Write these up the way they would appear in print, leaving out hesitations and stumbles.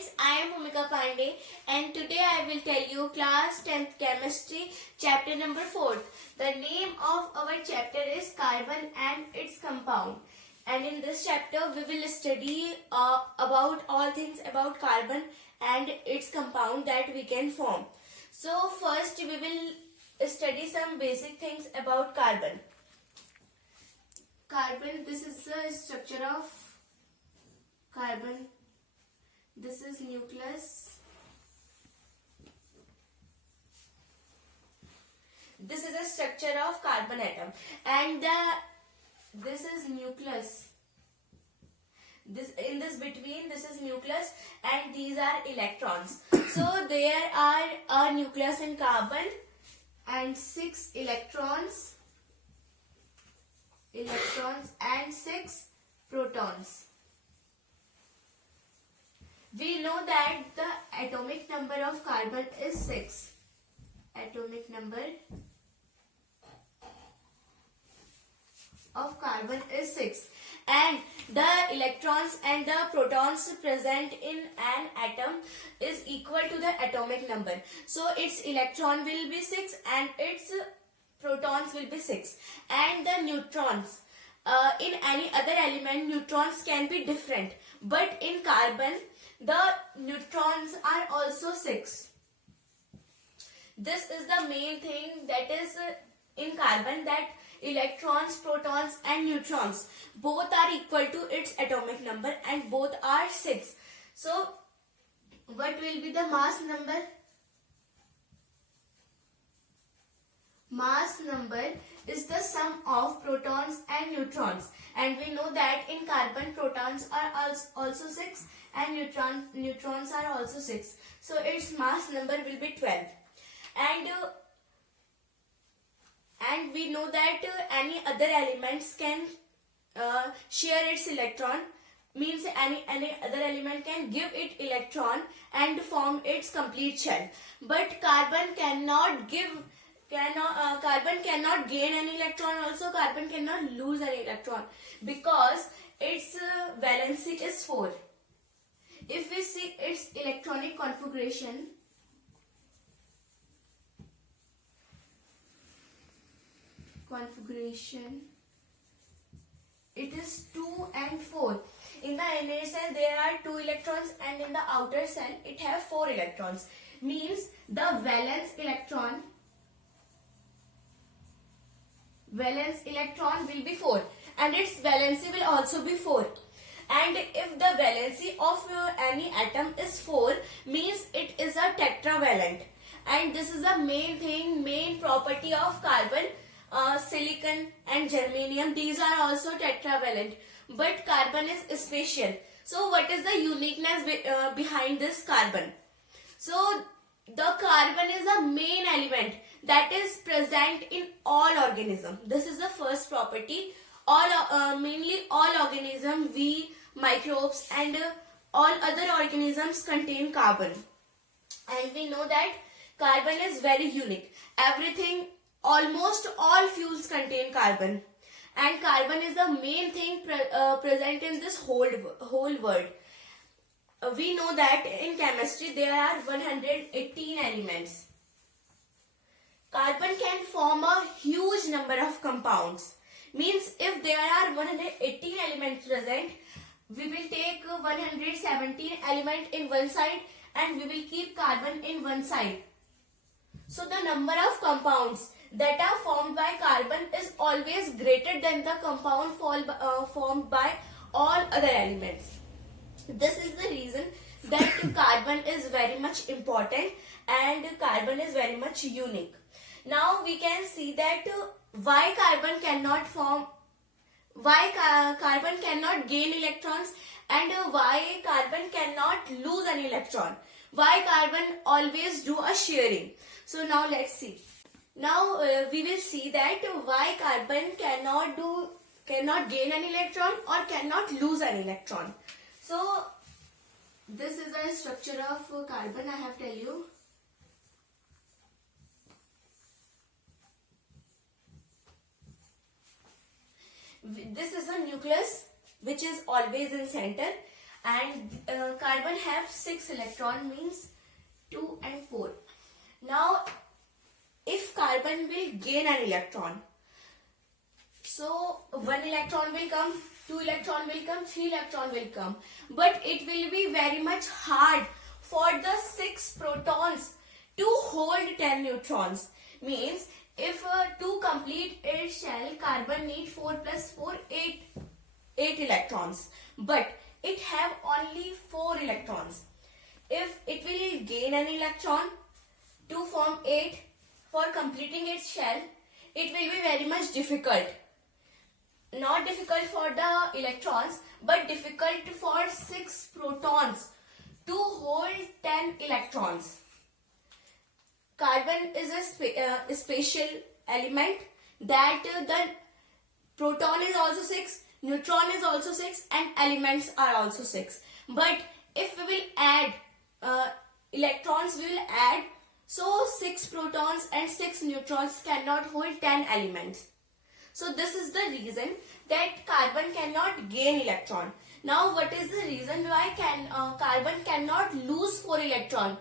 friends, I am Bhumika Pandey and today I will tell you class 10th chemistry chapter number 4. The name of our chapter is carbon and its compound. And in this chapter we will study about all things about carbon and its compound that we can form. So first we will study some basic things about carbon. Carbon, this is the structure of carbon. This is nucleus. This is the structure of carbon atom, and this is nucleus. This between this is nucleus, and these are electrons. So there are a nucleus in carbon and 6 electrons and 6 protons. We know that the atomic number of carbon is 6. Atomic number of carbon is 6. And the electrons and the protons present in an atom is equal to the atomic number. So its electron will be 6 and its protons will be 6. And the neutrons, in any other element, neutrons can be different. But in carbon, the neutrons are also 6. This is the main thing that is in carbon, that electrons, protons and neutrons both are equal to its atomic number and both are 6. So what will be the mass number? Mass number is the sum of protons and neutrons, and we know that in carbon protons are also 6 and neutrons are also 6. So its mass number will be 12. And we know that any other elements can share its electron, means any other element can give it electron and form its complete shell. But carbon cannot gain an electron, also carbon cannot lose an electron, because its valency is 4. If we see its electronic configuration, it is 2 and 4. In the inner cell there are 2 electrons and in the outer cell it have 4 electrons. Means the valence electron will be 4 and its valency will also be 4. And if the valency of any atom is 4, means it is a tetravalent. And this is the main property of carbon. Silicon and germanium, these are also tetravalent, but carbon is special. So what is the uniqueness behind this carbon? So the carbon is a main element that is present in all organisms. This is the first property. Mainly all organisms, we, microbes and all other organisms contain carbon. And we know that carbon is very unique. Almost all fuels contain carbon, and carbon is the main thing present in this whole world. We know that in chemistry there are 118 elements. Carbon can form a huge number of compounds. Means if there are 118 elements present, we will take 117 element in one side and we will keep carbon in one side. So the number of compounds that are formed by carbon is always greater than the compound formed by all other elements. This is the reason that carbon is very much important and carbon is very much unique. Now we can see that why carbon cannot gain electrons and why carbon cannot lose an electron. Why carbon always do a sharing. So now let's see. Now we will see that why carbon cannot gain an electron or cannot lose an electron. So this is the structure of carbon I have tell you. This is a nucleus which is always in center, and carbon have 6 electron, means 2 and 4. Now if carbon will gain an electron, so 1 electron will come, 2 electron will come, 3 electron will come, but it will be very much hard for the 6 protons to hold 10 neutrons. Means if to complete its shell, carbon need 4 plus 4, 8 electrons, but it have only 4 electrons. If it will gain an electron to form 8 for completing its shell, it will be very much difficult. Not difficult for the electrons, but difficult for 6 protons to hold 10 electrons. Carbon is a special element that the proton is also 6, neutron is also 6, and elements are also 6. But if we will add electrons, we will add, so 6 protons and 6 neutrons cannot hold 10 elements. So this is the reason that carbon cannot gain electron. Now what is the reason why carbon cannot lose 4 electron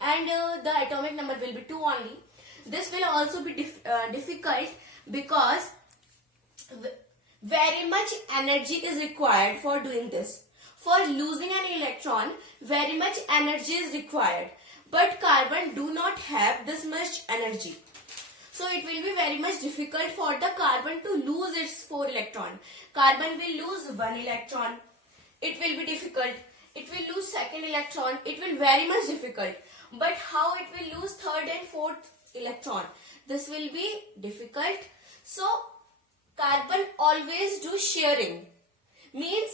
and the atomic number will be 2 only? This will also be difficult because very much energy is required for doing this. For losing an electron, very much energy is required, but carbon do not have this much energy. So it will be very much difficult for the carbon to lose its 4 electron. Carbon will lose 1 electron. It will be difficult. It will lose 2nd electron. It will very much difficult. But how it will lose 3rd and 4th electron? This will be difficult. So carbon always do sharing. Means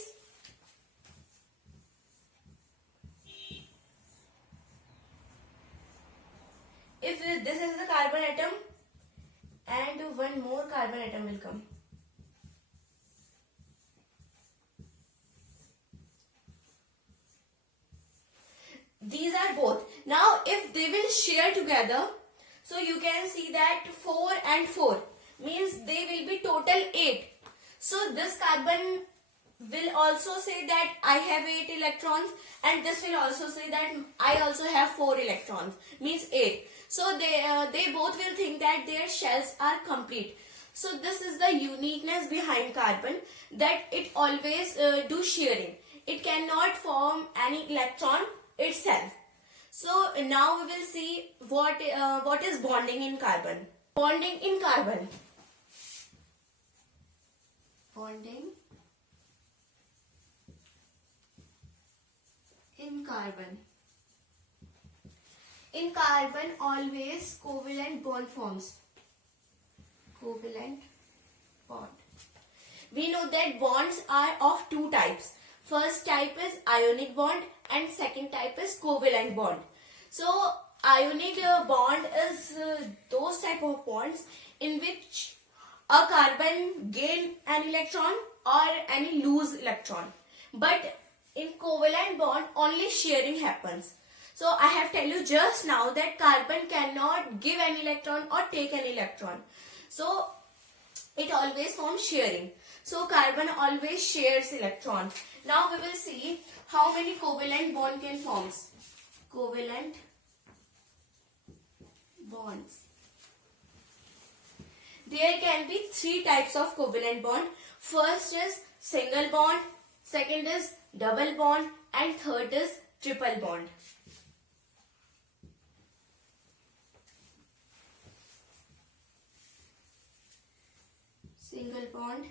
if this is the carbon atom and one more carbon atom will come. These are both. Now if they will share together, so you can see that 4 and 4 means they will be total 8. So this carbon will also say that I have 8 electrons, and this will also say that I also have 4 electrons, means 8. So they both will think that their shells are complete. So this is the uniqueness behind carbon, that it always do sharing. It cannot form any electron itself. So now we will see what is bonding in carbon. Bonding in carbon. Bonding in carbon. In carbon, always covalent bond forms. Covalent bond. We know that bonds are of 2 types. First type is ionic bond and second type is covalent bond. So ionic bond is those type of bonds in which a carbon gain an electron or any lose electron. But in covalent bond, only sharing happens. So I have tell you just now that carbon cannot give an electron or take an electron. So it always forms sharing. So carbon always shares electron. Now we will see how many covalent bond can forms. Covalent bonds. There can be 3 types of covalent bond. First is single bond, second is double bond, and third is triple bond. Single bond,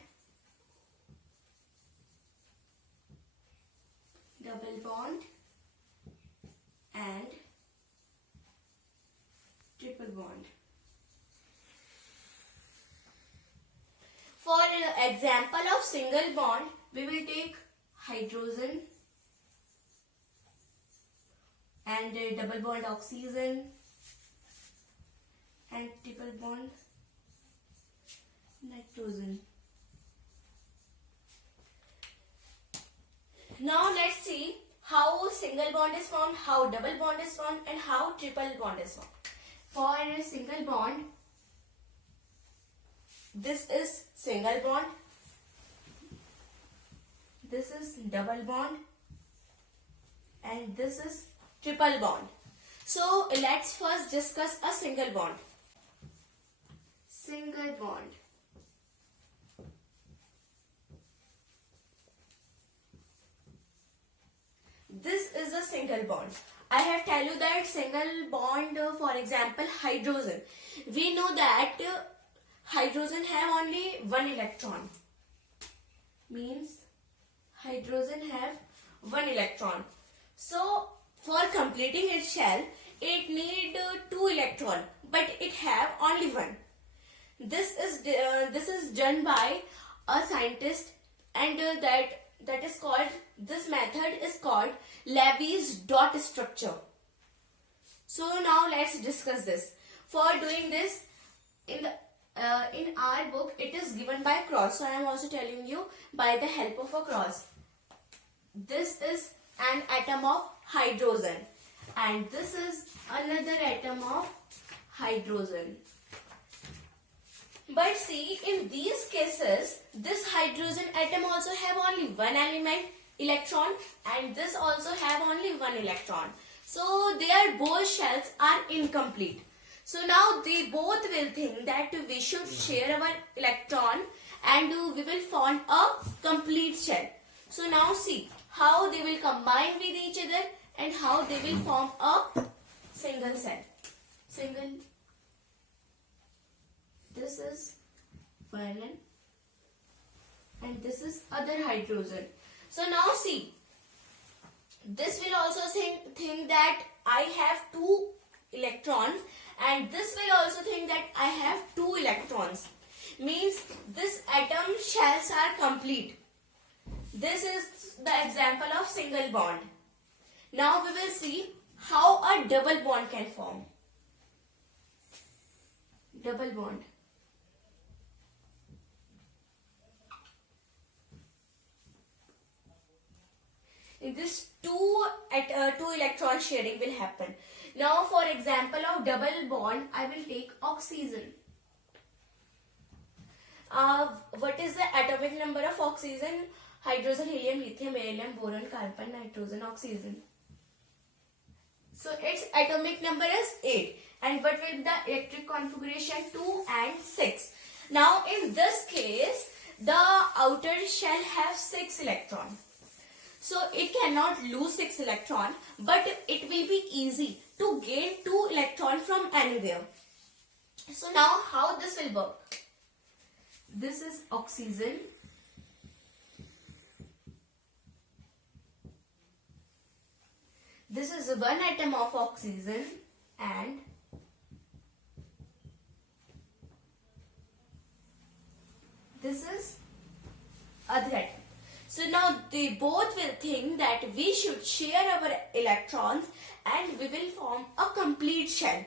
double bond, and triple bond. For example of single bond, we will take hydrogen and double bond oxygen and triple bond nitrogen. Now let's see how single bond is formed, how double bond is formed, and how triple bond is formed. For a single bond, this is single bond, this is double bond, and this is triple bond. So let's first discuss a single bond. Single bond. This is a single bond. I have tell you that single bond, for example, hydrogen. We know that hydrogen have only one electron. Means hydrogen have one electron. So for completing its shell, it need two electron, but it have only one. This is done by a scientist, and that is called, this method is called Levy's dot structure. So now let's discuss this. For doing this, in our book it is given by cross. So I am also telling you by the help of a cross. This is an atom of hydrogen, and this is another atom of hydrogen. But see, in these cases, this hydrogen atom also have only one element, electron, and this also have only one electron. So their both shells are incomplete. So now they both will think that we should share our electron and we will form a complete shell. So now see how they will combine with each other and how they will form a single cell. This is valence and this is other hydrogen. So now see, this will also think that I have two electrons, and this will also think that I have two electrons. Means this atom shells are complete. This is the example of single bond. Now we will see how a double bond can form. Double bond. In this two electron sharing will happen. Now for example of double bond, I will take oxygen. What is the atomic number of oxygen? Hydrogen, helium, lithium, beryllium, boron, carbon, nitrogen, oxygen. So its atomic number is 8. And what will be the electric configuration? 2 and 6. Now in this case, the outer shell has 6 electrons. So it cannot lose 6 electrons, but it will be easy to gain 2 electrons from anywhere. So now how this will work? This is oxygen. This is one atom of oxygen and this is other atom. So now they both will think that we should share our electrons and we will form a complete shell.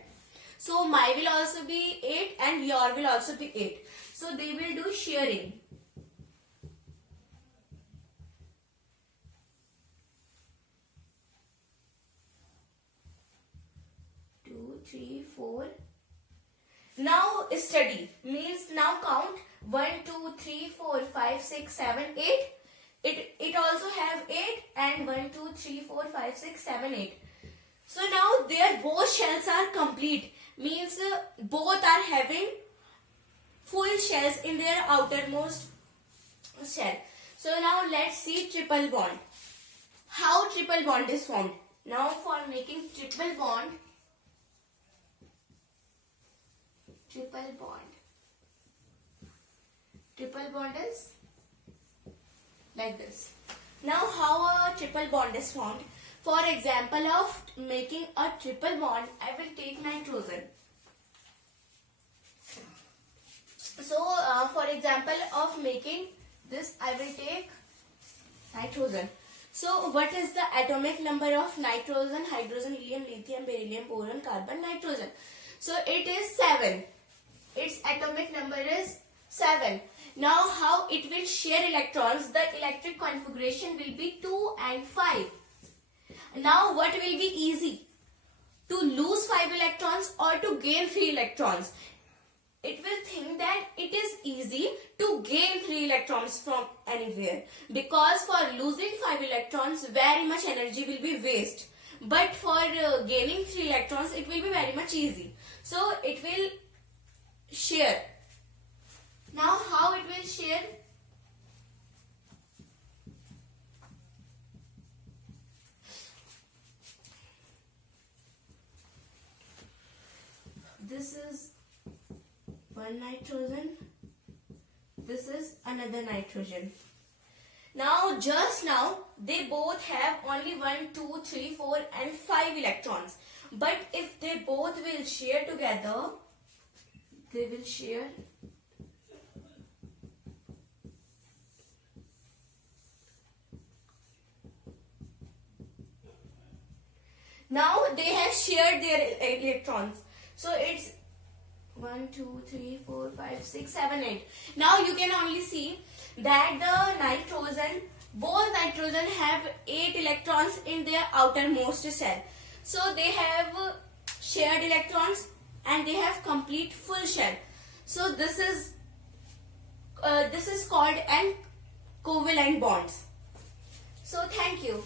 So my will also be 8 and your will also be 8. So they will do sharing. Two, three, 4. Now study means now count 1, 2, 3, 4, 5, 6, 7, 8. It also have 8 and 1, 2, 3, 4, 5, 6, 7, 8. So now their both shells are complete. Means both are having full shells in their outermost shell. So now let's see triple bond. How triple bond is formed? Now for making triple bond is like this. Now how a triple bond is formed? For example of making a triple bond, I will take nitrogen. So for example of making this, I will take nitrogen. So what is the atomic number of nitrogen, hydrogen, helium, lithium, beryllium, boron, carbon, nitrogen? So it is 7. Its atomic number is 7. Now how it will share electrons? The electric configuration will be 2 and 5. Now what will be easy? To lose 5 electrons or to gain 3 electrons? it will think that it is easy to gain 3 electrons from anywhere, because for losing 5 electrons very much energy will be waste, but for gaining 3 electrons it will be very much easy. So it will share. Now how it will share? This is one nitrogen, this is another nitrogen. Now just now they both have only 1, 2, 3, 4 and 5 electrons, but if they both will share together, they will share now they have shared their electrons. So it's 1, 2, 3, 4, 5, 6, 7, 8. Now you can only see that the nitrogen, both nitrogen have 8 electrons in their outermost shell. So they have shared electrons and they have complete full shell. So this is called an covalent bonds. So thank you.